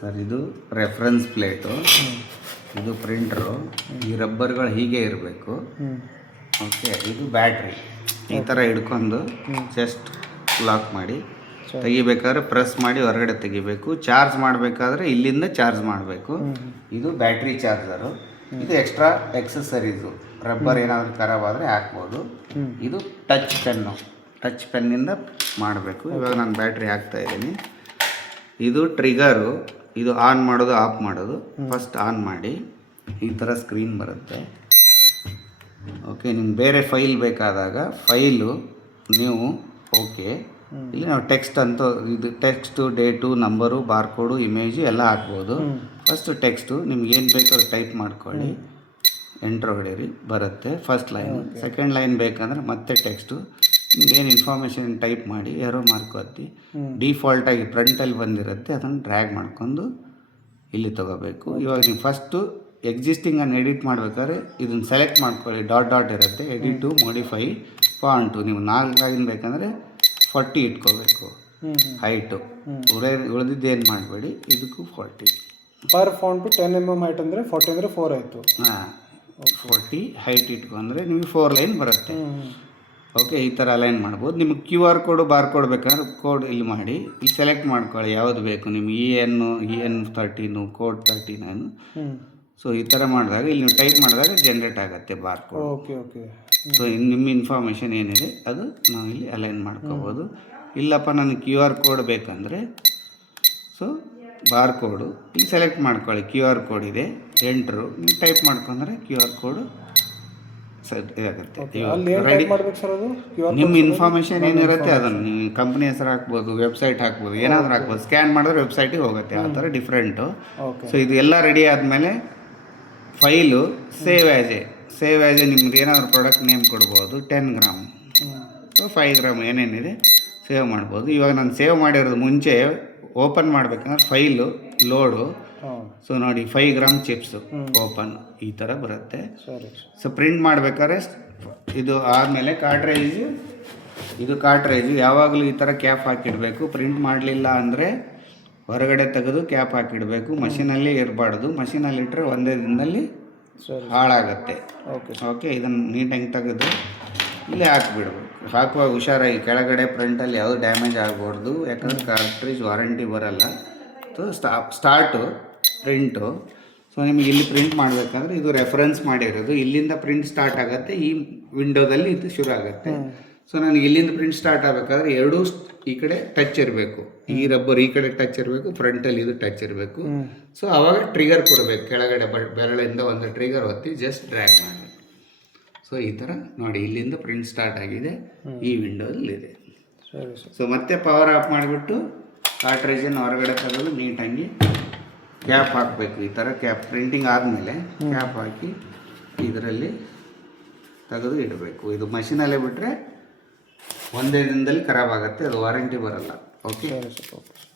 Sir ಇದು reference plate, ಇದು printer, ಈ ರಬ್ಬರ್ಗಳು ಹೀಗೆ ಇರಬೇಕು. ಓಕೆ, ಇದು ಬ್ಯಾಟ್ರಿ ಈ ಥರ ಹಿಡ್ಕೊಂಡು ಜಸ್ಟ್ ಲಾಕ್ ಮಾಡಿ ತೆಗಿಬೇಕಾದ್ರೆ ಪ್ರೆಸ್ ಮಾಡಿ ಹೊರಗಡೆ ತೆಗಿಬೇಕು. ಚಾರ್ಜ್ ಮಾಡಬೇಕಾದ್ರೆ ಇಲ್ಲಿಂದ ಚಾರ್ಜ್ ಮಾಡಬೇಕು. ಇದು ಬ್ಯಾಟ್ರಿ ಚಾರ್ಜರು. ಇದು ಎಕ್ಸ್ಟ್ರಾ ಎಕ್ಸಸರೀಸು, ರಬ್ಬರ್ ಏನಾದರೂ ಖರಾಬ್ ಆದರೆ ಹಾಕ್ಬೋದು. ಇದು ಟಚ್ ಪೆನ್ನಿಂದ ಮಾಡಬೇಕು. ಇವಾಗ ನಾನು ಬ್ಯಾಟ್ರಿ ಹಾಕ್ತಾ ಇದ್ದೀನಿ. ಇದು ಟ್ರಿಗರು, ಇದು ಆನ್ ಮಾಡೋದು ಆಫ್ ಮಾಡೋದು. ಫಸ್ಟ್ ಆನ್ ಮಾಡಿ ಈ ಥರ ಸ್ಕ್ರೀನ್ ಬರುತ್ತೆ. ಓಕೆ, ನಿಮ್ಗೆ ಬೇರೆ ಫೈಲ್ ಬೇಕಾದಾಗ ಫೈಲು ನೀವು ಓಕೆ, ಇಲ್ಲಿ ನಾವು ಟೆಕ್ಸ್ಟ್ ಅಂತ ಇದು ಟೆಕ್ಸ್ಟು, ಡೇಟು, ನಂಬರು, ಬಾರ್ಕೋಡು, ಇಮೇಜು ಎಲ್ಲ ಹಾಕ್ಬೋದು. ಫಸ್ಟ್ ಟೆಕ್ಸ್ಟು ನಿಮ್ಗೆ ಏನು ಬೇಕೋ ಅದು ಟೈಪ್ ಮಾಡ್ಕೊಳ್ಳಿ, ಎಂಟ್ರ್ ಹೊಡೀರಿ, ಬರುತ್ತೆ ಫಸ್ಟ್ ಲೈನು. ಸೆಕೆಂಡ್ ಲೈನ್ ಬೇಕಂದ್ರೆ ಮತ್ತೆ ಟೆಕ್ಸ್ಟು, ಏನು ಇನ್ಫಾರ್ಮೇಷನ್ ಟೈಪ್ ಮಾಡಿ ಏರೋ ಮಾರ್ಕ್ ಒತ್ತಿ ಡಿಫಾಲ್ಟಾಗಿ ಫ್ರಂಟಲ್ಲಿ ಬಂದಿರುತ್ತೆ, ಅದನ್ನು ಡ್ರ್ಯಾಗ್ ಮಾಡ್ಕೊಂಡು ಇಲ್ಲಿ ತೊಗೋಬೇಕು. ಇವಾಗ ನೀವು ಫಸ್ಟು ಎಕ್ಸಿಸ್ಟಿಂಗನ್ನು ಎಡಿಟ್ ಮಾಡಬೇಕಾದ್ರೆ ಇದನ್ನು ಸೆಲೆಕ್ಟ್ ಮಾಡ್ಕೊಳ್ಳಿ, ಡಾಟ್ ಇರುತ್ತೆ, ಎಡಿಟು, ಮಾಡಿಫೈ, ಫಾಂಟು. ನೀವು 4 ಲೈನ್ ಬೇಕಂದರೆ 40 ಇಟ್ಕೋಬೇಕು ಹೈಟು. ಉಳಿದಿದ್ದು ಏನು ಮಾಡಬೇಡಿ, ಇದಕ್ಕೂ 40 ಪರ್ ಫಾಂಟು 10 mm ಹೈಟ್ ಅಂದರೆ 40 ಅಂದರೆ 4 ಆಯಿತು. ಹಾಂ, 40 ಹೈಟ್ ಇಟ್ಕೊಂಡ್ರೆ ನಿಮಗೆ 4 ಲೈನ್ ಬರುತ್ತೆ. ಓಕೆ, ಈ ಥರ ಅಲೈನ್ ಮಾಡ್ಬೋದು. ನಿಮಗೆ QR ಕೋಡು, ಬಾರ್ ಕೋಡ್ ಬೇಕಂದ್ರೆ ಕೋಡ್ ಇಲ್ಲಿ ಮಾಡಿ, ಇಲ್ಲಿ ಸೆಲೆಕ್ಟ್ ಮಾಡ್ಕೊಳ್ಳಿ ಯಾವುದು ಬೇಕು ನಿಮ್ಗೆ. EN 13 code 39. ಸೊ ಈ ಥರ ಮಾಡಿದಾಗ ಇಲ್ಲಿ ನೀವು ಟೈಪ್ ಮಾಡಿದಾಗ ಜನ್ರೇಟ್ ಆಗುತ್ತೆ ಬಾರ್ ಕೋಡ್. ಓಕೆ. ಸೊ ನಿಮ್ಮ ಇನ್ಫಾರ್ಮೇಷನ್ ಏನಿದೆ ಅದು ನಾವು ಇಲ್ಲಿ ಅಲೈನ್ ಮಾಡ್ಕೋಬೋದು. ಇಲ್ಲಪ್ಪ ನನಗೆ QR ಕೋಡ್ ಬೇಕಂದರೆ ಸೊ ಬಾರ್ ಕೋಡು ಇಲ್ಲಿ ಸೆಲೆಕ್ಟ್ ಮಾಡ್ಕೊಳ್ಳಿ. QR ಕೋಡ್ ಇದೆ, ಎಂಟ್ರು ನೀವು ಟೈಪ್ ಮಾಡ್ಕೊಂಡ್ರೆ QR ಕೋಡು ಆಗುತ್ತೆ. ರೆಡಿ. ನಿಮ್ಮ ಇನ್ಫಾರ್ಮೇಷನ್ ಏನಿರುತ್ತೆ ಅದನ್ನು ನೀವು ಕಂಪ್ನಿ ಹೆಸರು ಹಾಕ್ಬೋದು, ವೆಬ್ಸೈಟ್ ಹಾಕ್ಬೋದು, ಏನಾದರೂ ಹಾಕ್ಬೋದು. ಸ್ಕ್ಯಾನ್ ಮಾಡಿದ್ರೆ ವೆಬ್ಸೈಟಿಗೆ ಹೋಗುತ್ತೆ, ಆ ಥರ ಡಿಫ್ರೆಂಟು. ಸೊ ಇದು ಎಲ್ಲ ರೆಡಿ ಆದಮೇಲೆ ಫೈಲು ಸೇವ್ ಆ್ಯಸ್ ಎ ನಿಮ್ದು ಏನಾದರೂ ಪ್ರಾಡಕ್ಟ್ ನೇಮ್ ಕೊಡ್ಬೋದು. 10 ಗ್ರಾಮ್, ಸೊ 5 ಗ್ರಾಮ್ ಏನೇನಿದೆ ಸೇವ್ ಮಾಡ್ಬೋದು. ಇವಾಗ ನಾನು ಸೇವ್ ಮಾಡಿರೋದು ಮುಂಚೆ ಓಪನ್ ಮಾಡಬೇಕಂದ್ರೆ ಫೈಲು ಲೋಡು. ಸೊ ನೋಡಿ 5 ಗ್ರಾಮ್ ಚಿಪ್ಸು ಓಪನ್ ಈ ಥರ ಬರುತ್ತೆ. ಸೊ ಪ್ರಿಂಟ್ ಮಾಡಬೇಕಾದ್ರೆ ಇದು ಆದಮೇಲೆ ಕಾರ್ಟ್ರೇಜು ಯಾವಾಗಲೂ ಈ ಥರ ಕ್ಯಾಪ್ ಹಾಕಿಡಬೇಕು. ಪ್ರಿಂಟ್ ಮಾಡಲಿಲ್ಲ ಅಂದರೆ ಹೊರಗಡೆ ತೆಗೆದು ಕ್ಯಾಪ್ ಹಾಕಿಡಬೇಕು. ಮಷೀನಲ್ಲಿ ಇರಬಾರ್ದು, ಮಷೀನಲ್ಲಿ ಇಟ್ಟರೆ ಒಂದೇ ದಿನದಲ್ಲಿ ಹಾಳಾಗತ್ತೆ. ಓಕೆ, ಇದನ್ನು ನೀಟಾಗಿ ತೆಗೆದು ಇಲ್ಲಿ ಹಾಕಿಬಿಡ್ಬೇಕು. ಹಾಕುವಾಗ ಹುಷಾರಾಗಿ ಕೆಳಗಡೆ ಫ್ರಂಟಲ್ಲಿ ಯಾವುದು ಡ್ಯಾಮೇಜ್ ಆಗಬಾರ್ದು, ಯಾಕಂದರೆ ಕಾರ್ಟ್ರೇಜ್ ವಾರಂಟಿ ಬರಲ್ಲ. So start print. ಸೊ ನಿಮಗೆ ಇಲ್ಲಿ ಪ್ರಿಂಟ್ ಮಾಡಬೇಕಂದ್ರೆ ಇದು ರೆಫರೆನ್ಸ್ ಮಾಡಿರೋದು, ಇಲ್ಲಿಂದ ಪ್ರಿಂಟ್ ಸ್ಟಾರ್ಟ್ ಆಗುತ್ತೆ, ಈ ವಿಂಡೋದಲ್ಲಿ ಇದು ಶುರು ಆಗುತ್ತೆ. ಸೊ ನನಗೆ ಇಲ್ಲಿಂದ ಪ್ರಿಂಟ್ ಸ್ಟಾರ್ಟ್ ಆಗಬೇಕಾದ್ರೆ ಎರಡೂ ಈ ಕಡೆ ಟಚ್ ಇರಬೇಕು. ಈ ರಬ್ಬರ್ ಈ ಕಡೆ ಟಚ್ ಇರಬೇಕು, ಫ್ರಂಟಲ್ಲಿ ಇದು ಟಚ್ ಇರಬೇಕು. ಸೊ ಆವಾಗ ಟ್ರಿಗರ್ ಕೊಡಬೇಕು, ಕೆಳಗಡೆ ಬೆರಳಿಂದ ಒಂದು ಟ್ರಿಗರ್ ಒತ್ತಿ ಜಸ್ಟ್ ಡ್ರ್ಯಾಗ್ ಮಾಡಬೇಕು. ಸೊ ಈ ಥರ ನೋಡಿ ಇಲ್ಲಿಂದ ಪ್ರಿಂಟ್ ಸ್ಟಾರ್ಟ್ ಆಗಿದೆ, ಈ ವಿಂಡೋದಲ್ಲಿದೆ. ಸೊ ಮತ್ತೆ ಪವರ್ ಆಫ್ ಮಾಡಿಬಿಟ್ಟು ಕಾರ್ಟ್ರೇಜನ್ನು ಹೊರಗಡೆ ತೆಗೆದು ನೀಟಾಗಿ ಕ್ಯಾಪ್ ಹಾಕಬೇಕು. ಈ ಥರ ಕ್ಯಾಪ್ ಪ್ರಿಂಟಿಂಗ್ ಆದಮೇಲೆ ಕ್ಯಾಪ್ ಹಾಕಿ ಇದರಲ್ಲಿ ತೆಗೆದು ಇಡಬೇಕು. ಇದು ಮಷೀನಲ್ಲೇ ಬಿಟ್ಟರೆ ಒಂದೇ ದಿನದಲ್ಲಿ ಖರಾಬ್ ಆಗುತ್ತೆ, ಅದು ವಾರಂಟಿ ಬರಲ್ಲ. ಓಕೆ.